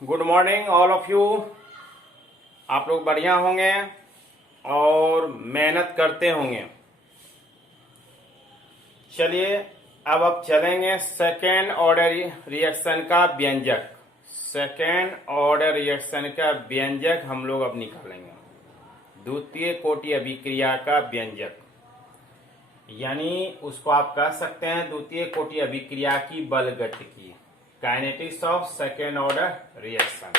Good morning all of you. आप लोग बढ़िया होंगे और मेहनत करते होंगे। चलिए अब चलेंगे सेकेंड ऑर्डर रिएक्शन का व्यंजक। सेकेंड ऑर्डर रिएक्शन का व्यंजक हम लोग अब निकालेंगे। द्वितीय कोटि अभिक्रिया का व्यंजक, यानी उसको आप कह सकते हैं द्वितीय कोटि अभिक्रिया की बलगतिकी, kinetics of second order reaction.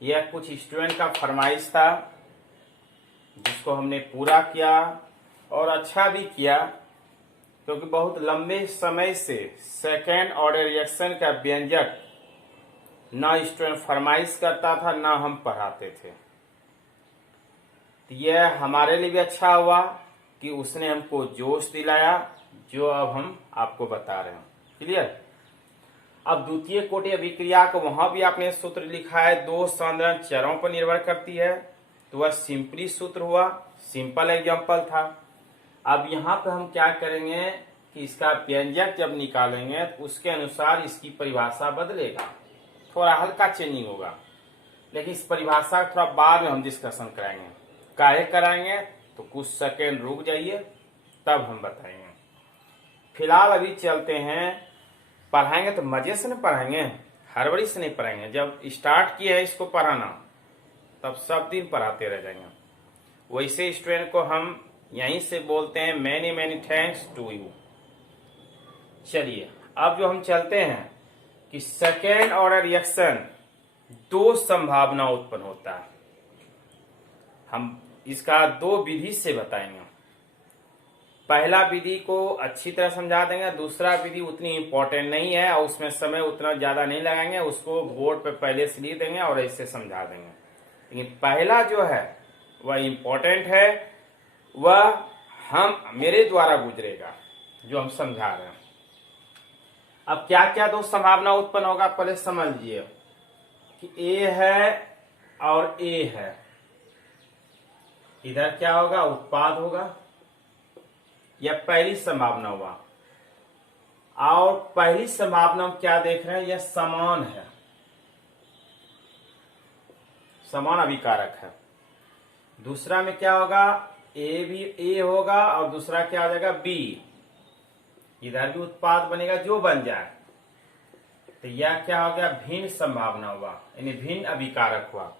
यह कुछ स्टूडेंट का फरमाइश था जिसको हमने पूरा किया और अच्छा भी किया, क्योंकि बहुत लंबे समय से सेकेंड ऑर्डर रिएक्शन का व्यंजक ना स्टूडेंट फरमाइश करता था ना हम पढ़ाते थे। तो यह हमारे लिए भी अच्छा हुआ कि उसने हमको जोश दिलाया, जो अब हम आपको बता रहे हैं। क्लियर। अब द्वितीय कोटि अभिक्रिया को वहां भी आपने सूत्र लिखा है, दो सांद्रण चरों पर निर्भर करती है, तो वह सिंपली सूत्र हुआ, सिंपल एग्जांपल था। अब यहाँ पे हम क्या करेंगे कि इसका व्यंजक जब निकालेंगे तो उसके अनुसार इसकी परिभाषा बदलेगा, थोड़ा हल्का चेंजिंग होगा, लेकिन इस परिभाषा को थोड़ा बाद में हम डिस्कशन कराएंगे। काहे कराएंगे तो कुछ सेकेंड रुक जाइए, तब हम बताएंगे। फिलहाल अभी चलते हैं। पढ़ाएंगे तो मजे से नहीं पढ़ाएंगे, हड़बड़ी से नहीं पढ़ाएंगे। जब स्टार्ट किया है इसको पढ़ाना तब सब दिन पढ़ाते रह जाएंगे। वैसे स्टूडेंट को हम यहीं से बोलते हैं many many thanks to you. चलिए अब जो हम चलते हैं कि सेकेंड ऑर्डर रिएक्शन दो संभावना उत्पन्न होता है। हम इसका दो विधि से बताएंगे। पहला विधि को अच्छी तरह समझा देंगे, दूसरा विधि उतनी इम्पोर्टेंट नहीं है और उसमें समय उतना ज्यादा नहीं लगाएंगे, उसको बोर्ड पे पहले से लिख देंगे और ऐसे समझा देंगे। लेकिन पहला जो है वह इम्पोर्टेंट है, वह हम मेरे द्वारा गुजरेगा जो हम समझा रहे हैं। अब क्या क्या दो संभावना उत्पन्न होगा पहले समझ लीजिए कि ए है और ए है। इधर क्या होगा, उत्पाद होगा, यह पहली संभावना हुआ। और पहली संभावना हम क्या देख रहे हैं, यह समान है, समान अभिकारक है। दूसरा में क्या होगा, ए भी ए होगा और दूसरा क्या हो जाएगा बी। इधर भी उत्पाद बनेगा जो बन जाए, तो यह क्या हो गया, भिन्न संभावना हुआ, यानी भिन्न अभिकारक हुआ।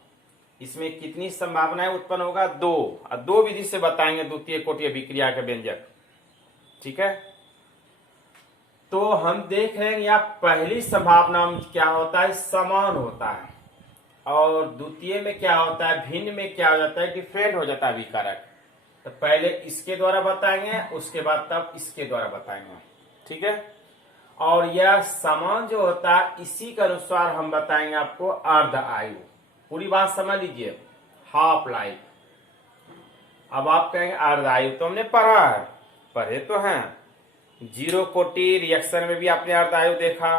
इसमें कितनी संभावनाएं उत्पन्न होगा, दो। और दो विधि से बताएंगे द्वितीय कोटि अभिक्रिया के व्यंजक। ठीक है, तो हम देख रहे हैं या पहली संभावना में क्या होता है, समान होता है, और द्वितीय में क्या होता है, भिन्न में क्या हो जाता है, डिफरेंट हो जाता है अभिकारक। तो पहले इसके द्वारा बताएंगे, उसके बाद तब इसके द्वारा बताएंगे। ठीक है, और यह समान जो होता है इसी के अनुसार हम बताएंगे आपको अर्ध आयु। पूरी बात समझ लीजिए, हाफ लाइफ। अब आप कहेंगे अर्ध आयु तो हमने पढ़ा है, पढ़े तो हैं। जीरो कोटि रिएक्शन में भी आपने अर्ध आयु देखा,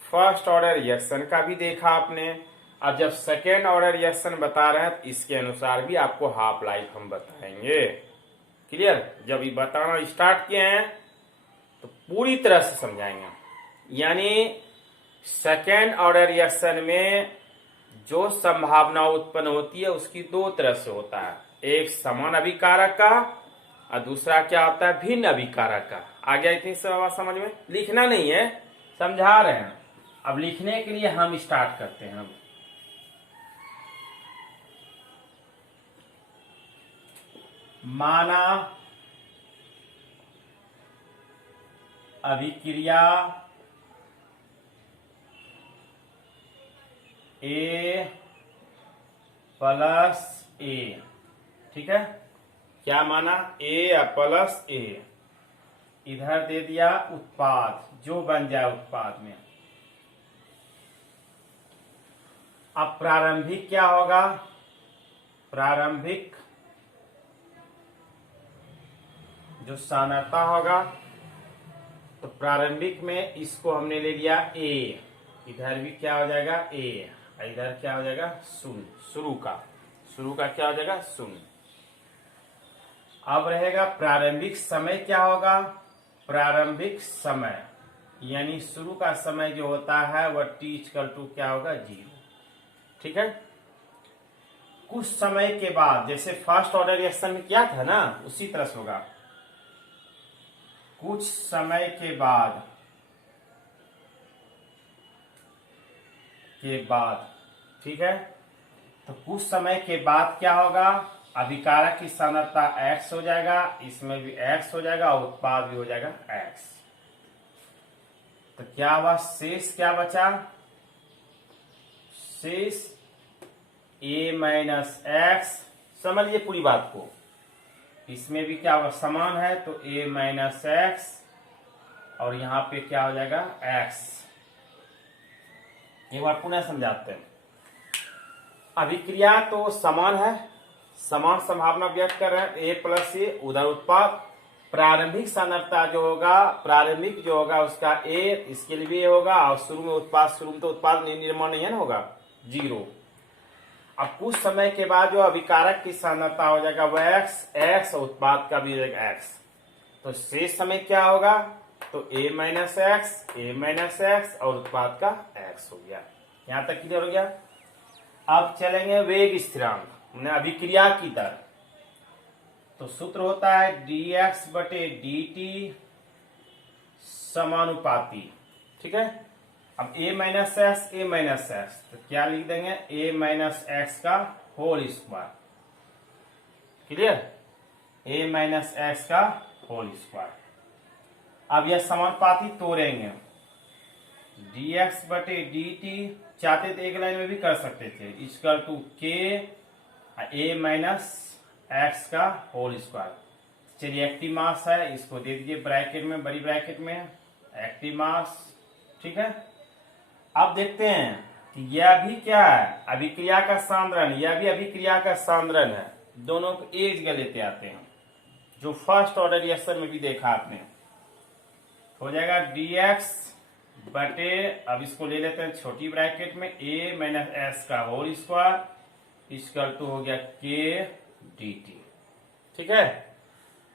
फर्स्ट ऑर्डर रिएक्शन का भी देखा आपने। अब जब सेकेंड ऑर्डर रिएक्शन बता रहे हैं तो इसके अनुसार भी आपको हाफ लाइफ हम बताएंगे। क्लियर। जब ये बताना स्टार्ट किए हैं तो पूरी तरह से समझाएंगे। यानी सेकेंड ऑर्डर रिएक्शन में जो संभावना उत्पन्न होती है उसकी दो तरह से होता है, एक समान अभिकारक का और दूसरा क्या होता है, भिन्न अभिकारक का। आ गया इतनी बात समझ में, लिखना नहीं है, समझा रहे हैं। अब लिखने के लिए हम स्टार्ट करते हैं। हम माना अभिक्रिया ए प्लस ए। ठीक है, क्या माना, ए प्लस ए। इधर दे दिया उत्पाद, जो बन जाए उत्पाद में। अब प्रारंभिक क्या होगा, प्रारंभिक जो सांद्रता होगा, तो प्रारंभिक में इसको हमने ले लिया ए, इधर भी क्या हो जाएगा ए, इधर क्या हो जाएगा शून्य। शुरू का क्या हो जाएगा शून्य। अब रहेगा प्रारंभिक समय क्या होगा, प्रारंभिक समय यानी शुरू का समय जो होता है वह t इक्वल टू क्या होगा 0। ठीक है, कुछ समय के बाद जैसे फर्स्ट ऑर्डर रिएक्शन में क्या था ना उसी तरह से होगा। कुछ समय के बाद ठीक है, तो कुछ समय के बाद क्या होगा, अभिकारक की सांद्रता x हो जाएगा, इसमें भी x हो जाएगा और उत्पाद भी हो जाएगा x। तो क्या हुआ, शेष क्या बचा, शेष a माइनस एक्स। समझ लीजिए पूरी बात को, इसमें भी क्या हुआ समान है तो a माइनस एक्स और यहां पे क्या हो जाएगा x। एक बार पुनः समझाते हैं। अभिक्रिया तो समान है, समान संभावना व्यक्त कर रहे हैं, a प्लस ए, उधर उत्पाद प्रारंभिक सांद्रता जो होगा, प्रारंभिक जो होगा उसका a, इसके लिए भी होगा और शुरू में उत्पाद, शुरू में तो उत्पाद निर्माण नहीं है ना, होगा 0। अब कुछ समय के बाद जो अभिकारक की सांद्रता हो जाएगा वह x और उत्पाद का भी हो जाएगा x। तो शेष समय क्या होगा, तो a माइनस एक्स और उत्पाद का x हो गया। यहां तक क्लियर हो गया। अब चलेंगे वेग स्थिरांक, अभिक्रिया की दर। तो सूत्र होता है dx बटे dt समानुपाती। ठीक है, अब a माइनस एक्स तो क्या लिख देंगे, a माइनस एक्स का whole square. Clear, a minus x का होल स्क्वायर। अब यह समानुपाती तोड़ेंगे, dx बटे dt, चाहते तो एक लाइन में भी कर सकते थे, equal to k a minus x का होल स्क्वायर। चलिए एक्टिव मास है, इसको दे दीजिए ब्रैकेट में, बड़ी ब्रैकेट में एक्टिव मास। ठीक है, अब देखते हैं कि यह भी क्या है, अभिक्रिया का सांद्रण, यह भी अभिक्रिया का सांद्रण है। दोनों को एक जगह लेते आते हैं, जो फर्स्ट ऑर्डर रिएक्शन में भी देखा आपने। हो जाएगा dx बटे, अब इसको ले लेते हैं छोटी ब्रैकेट में, a माइनस एक्स का होल स्क्वायर इक्वल टू हो गया k dt। ठीक है,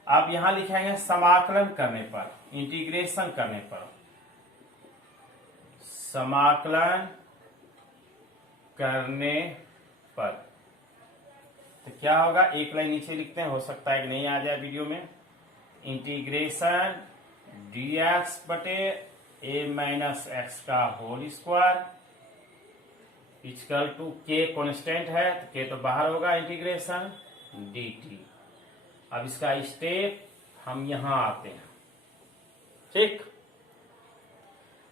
अब यहां लिखेंगे समाकलन करने पर, इंटीग्रेशन करने पर, समाकलन करने पर तो क्या होगा, एक लाइन नीचे लिखते हैं, हो सकता है कि नहीं आ जाए वीडियो में। इंटीग्रेशन dx बटे a माइनस एक्स का whole square equal to k constant है तो k तो बाहर होगा, इंटीग्रेशन dt। अब इसका स्टेप हम यहां आते हैं। ठीक,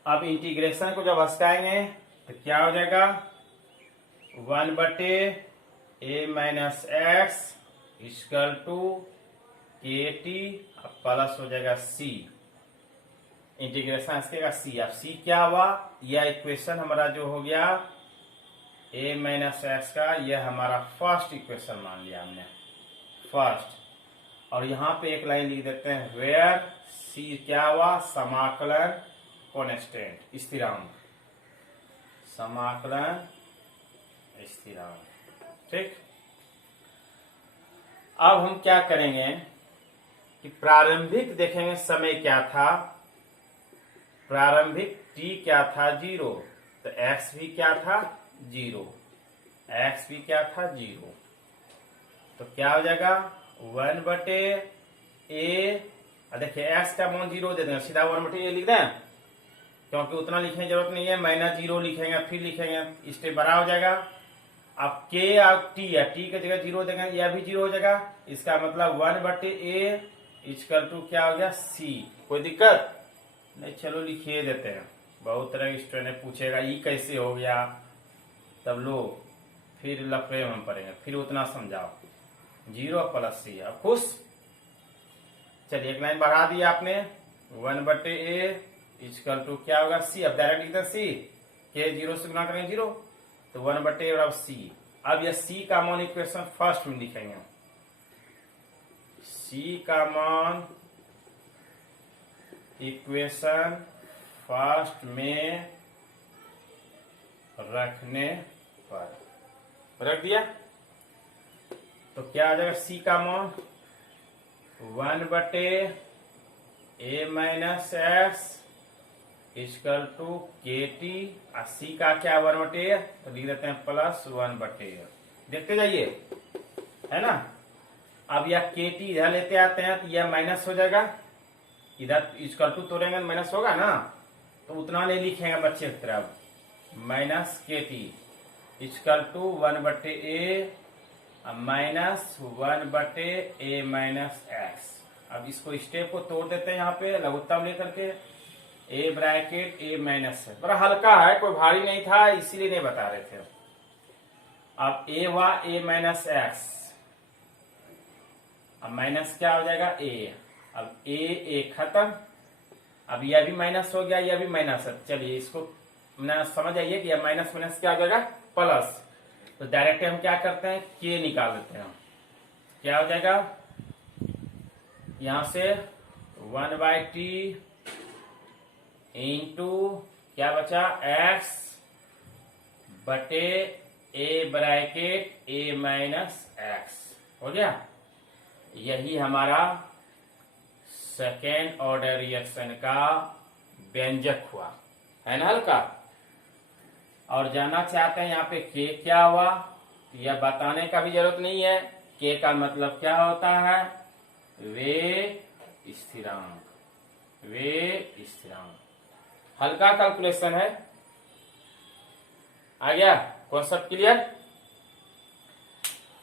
अब इंटीग्रेशन को जब हस्काएंगे तो क्या हो जाएगा, 1 बटे a minus x equal to k t, अब प्लस हो जाएगा c, इंटीग्रेशन इसके का c। अब c क्या हुआ, यह इक्वेशन हमारा जो हो गया a माइनस एक्स का, यह हमारा फर्स्ट इक्वेशन मान लिया हमने, फर्स्ट। और यहां पे एक लाइन लिख देते हैं, वेयर c क्या हुआ, समाकलन कॉन्स्टेंट, स्थिरांक, समाकलन स्थिरांक। ठीक, अब हम क्या करेंगे कि प्रारंभिक देखेंगे समय क्या था, प्रारंभिक t क्या था 0, तो x भी क्या था 0, x भी क्या था 0। तो क्या हो जाएगा 1 बटे a, देखिए x का मान 0 दे देंगे, सीधा 1 बटे a लिख दें, क्योंकि उतना लिखने की जरूरत नहीं है, माइनस 0 लिखेंगे फिर लिखेंगे, स्टेप बड़ा हो जाएगा। अब k और t है, t की जगह 0 देंगे, यह भी 0 हो जाएगा, इसका मतलब 1 बटे a इक्वल टू क्या हो गया c। कोई दिक्कत नहीं, चलो लिखिए देते हैं, बहुत तरह के स्टूडेंट पूछेगा ये कैसे हो गया, तब लो फिर लफड़े में पड़ेंगे, फिर उतना समझाओ, 0 प्लस c। अब खुश, चलिए एक लाइन बढ़ा दिया आपने, 1 बटे a इक्वल टू क्या होगा c। अब डायरेक्ट लिखते c, के 0 से गुना करेंगे 0, तो 1 बटे a बराबर c। अब यह c का मान इक्वेशन फर्स्ट में लिखेंगे, c का मान इक्वेशन फर्स्ट में रखने पर रख दिया तो क्या आ जाएगा, c का मान 1 बटे a minus x equal to k T, सी का क्या 1/a, तो लिख देते हैं प्लस 1/a। देखते जाइए, है ना। अब यह के टी इधर लेते आते हैं तो यह माइनस हो जाएगा, इधर इक्वल टू तोड़ेंगे माइनस होगा ना, तो उतना नहीं लिखेंगे बच्चे की तरफ, minus k t equal to 1/a minus 1/a minus x. अब इसको स्टेप को तोड़ देते हैं यहाँ पे लघुत्तम लेकर के, ए ब्रैकेट ए माइनस है, बड़ा हल्का है, कोई भारी नहीं था इसीलिए नहीं बता रहे थे। अब ए हुआ ए माइनस एक्स, अब माइनस क्या हो जाएगा ए, अब ए खत्म, अब यह भी माइनस हो गया, यह भी माइनस है। चलिए इसको समझ आइए कि यह माइनस माइनस क्या हो जाएगा प्लस, तो डायरेक्ट हम क्या करते हैं के निकाल देते हैं, क्या हो जाएगा यहां से 1/t इंटू क्या बचा x बटे A bracket A minus x, हो गया। यही हमारा सेकेंड ऑर्डर रिएक्शन का व्यंजक हुआ, है ना हल्का। और जानना चाहते हैं यहाँ पे के क्या हुआ, यह बताने का भी जरूरत नहीं है, के का मतलब क्या होता है, वेग स्थिरांक, वेग स्थिरांक। हल्का कैलकुलेशन है, आ गया कॉन्सेप्ट क्लियर।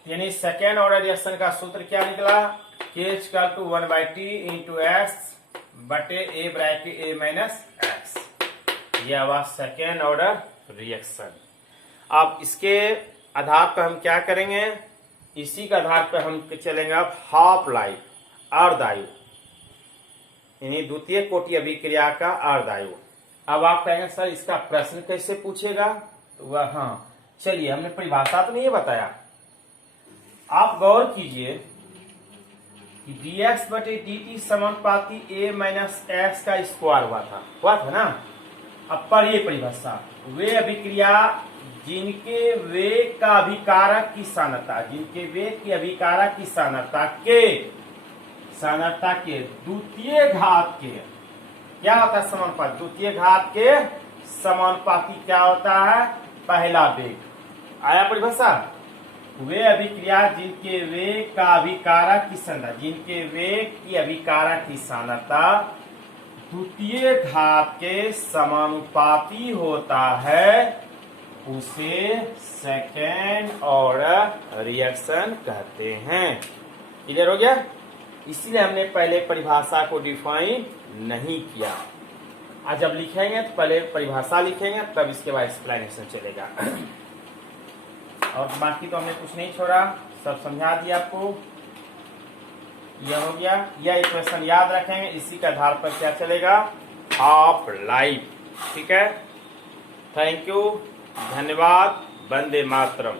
यानी सेकेंड ऑर्डर रिएक्शन का सूत्र क्या निकला, के equal to 1/t into x बटे A bracket A minus x, यह हुआ सेकेंड ऑर्डर रिएक्शन। अब इसके आधार पर हम क्या करेंगे, इसी के आधार पर हम चलेंगे अब हाफ लाइफ, अर्धायु, यानी द्वितीय कोटि अभिक्रिया का अर्धायु। अब आप कहेंगे सर इसका प्रश्न कैसे पूछेगा, तो वह हाँ चलिए, हमने परिभाषा तो नहीं बताया, आप गौर कीजिए कि dx बटे dt समानुपाती a माइनस एक्स का स्क्वायर हुआ था ना। अब पढ़िए परिभाषा, वे अभिक्रिया जिनके वेग का अभिकारक की सान्द्रता, जिनके वेग की अभिकारक की सान्द्रता के द्वितीय घात के क्या होता है समानुपाती, द्वितीय घात के समानुपाती क्या होता है पहला वेग। आया परिभाषा, वे अभिक्रिया जिनके वेग का अभिकारक की सान्द्रता, जिनके वेग की अभिकारक की सान्द्रता द्वितीय घात के समानुपाती होता है, उसे सेकेंड ऑर्डर रिएक्शन कहते हैं। क्लियर हो गया। इसीलिए हमने पहले परिभाषा को डिफाइन नहीं किया, आज जब लिखेंगे तो पहले परिभाषा लिखेंगे, तब इसके बाद एक्सप्लेनेशन चलेगा। और बाकी तो हमने कुछ नहीं छोड़ा, सब समझा दिया आपको। यह हो गया, यह इक्वेशन याद रखेंगे, इसी के आधार पर क्या चलेगा हाफ लाइफ। ठीक है, थैंक यू, धन्यवाद, वंदे मातरम।